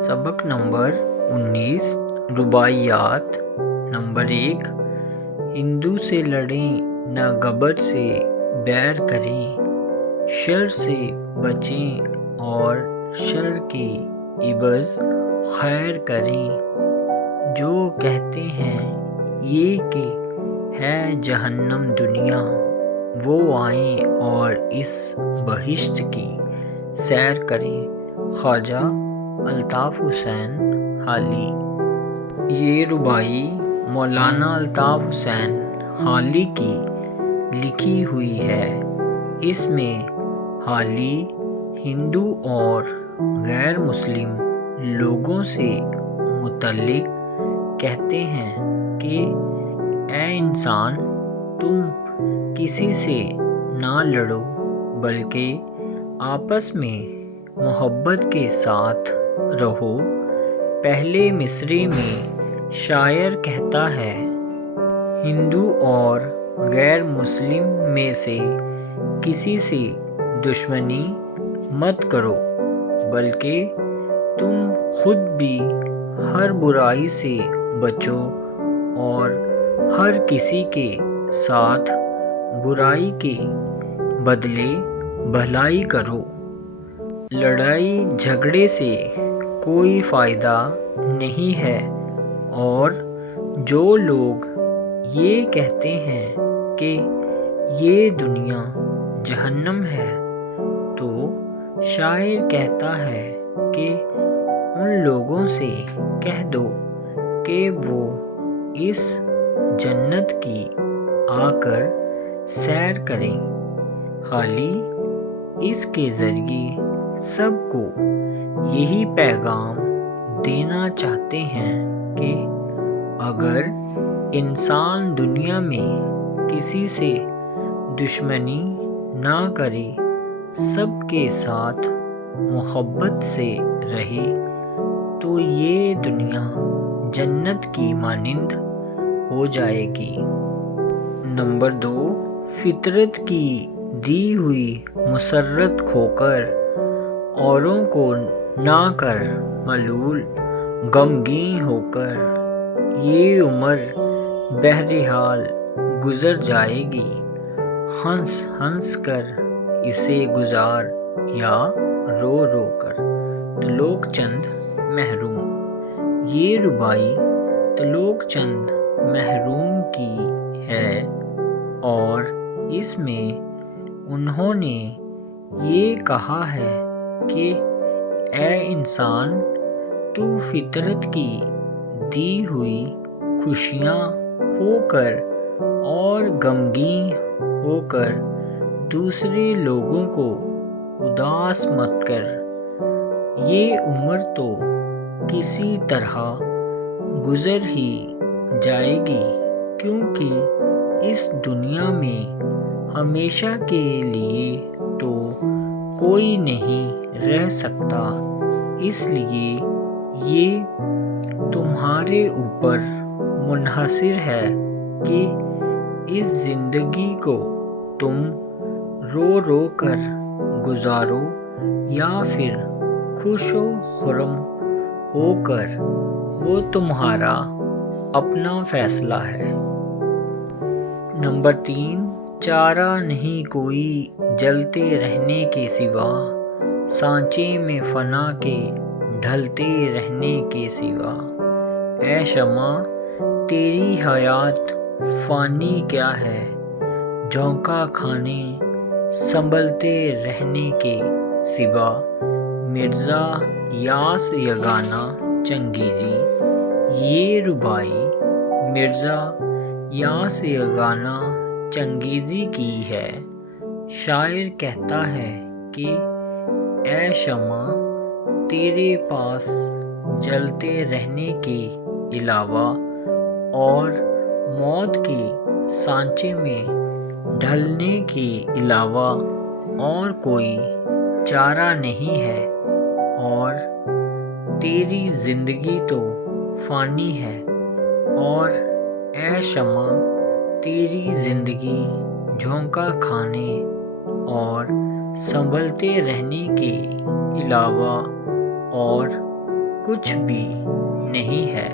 सबक number 19 रुबाइयात number 1। Hindu से लड़ें न गबर से बैर करें, शर से बचें और शर के इवज़ खैर करें। जो कहते हैं ये कि है जहन्नम दुनिया, वो आएं और इस बहिश्त की सैर करें। ख्वाजा अल्ताफ़ हुसैन हाली। ये रुबाई मौलाना अल्ताफ़ हुसैन हाली की लिखी हुई है। इसमें हाली हिंदू और गैर मुस्लिम लोगों से मुतल्लिक कहते हैं कि ए इंसान, तुम किसी से ना लड़ो बल्कि आपस में मोहब्बत के साथ रहो। पहले मिसरे में शायर कहता है, हिंदू और गैर मुस्लिम में से किसी से दुश्मनी मत करो, बल्कि तुम खुद भी हर बुराई से बचो और हर किसी के साथ बुराई के बदले भलाई करो। लड़ाई झगड़े से कोई फ़ायदा नहीं है, और जो लोग ये कहते हैं कि ये दुनिया जहन्नम है, तो शायर कहता है कि उन लोगों से कह दो कि वो इस जन्नत की आकर सैर करें। हाली इसके ज़रिए सबको यही पैगाम देना चाहते हैं कि अगर इंसान दुनिया में किसी से दुश्मनी ना करे, सबके साथ मोहब्बत से रहे, तो ये दुनिया जन्नत की मानिंद हो जाएगी। नंबर 2। फितरत की दी हुई मुसर्रत खोकर औरों को ना कर मलूल गमगीन होकर, ये उम्र बहरहाल गुजर जाएगी। हंस हंस कर इसे गुजार या रो रो कर। त्रिलोक चंद महरूम। ये रुबाई त्रिलोक चंद महरूम की है और इसमें उन्होंने ये कहा है कि ए इंसान, तू फितरत की दी हुई खुशियाँ खोकर और गमगीन होकर दूसरे लोगों को उदास मत कर। ये उम्र तो किसी तरह गुजर ही जाएगी, क्योंकि इस दुनिया में हमेशा के लिए तो कोई नहीं रह सकता। इसलिए ये तुम्हारे ऊपर मुनहसर है कि इस ज़िंदगी को तुम रो रो कर गुजारो या फिर खुशो खुर्रम होकर, वो तुम्हारा अपना फैसला है। नंबर 3। चारा नहीं कोई जलते रहने के सिवा, सांचे में फना के ढलते रहने के सिवा। ऐ शमा, तेरी हयात फ़ानी क्या है, झोंका खाने संभलते रहने के सिवा। मिर्ज़ा यास यगाना चंगेज़ी। ये रुबाई मिर्ज़ा यास यगाना चंगेज़ी की है। शायर कहता है कि ए शमा, तेरे पास जलते रहने के अलावा और मौत के सांचे में ढलने के अलावा और कोई चारा नहीं है, और तेरी ज़िंदगी तो फ़ानी है। और ए शमा, तेरी ज़िंदगी झोंका खाने और संभलते रहने के अलावा और کچھ بھی نہیں ہے۔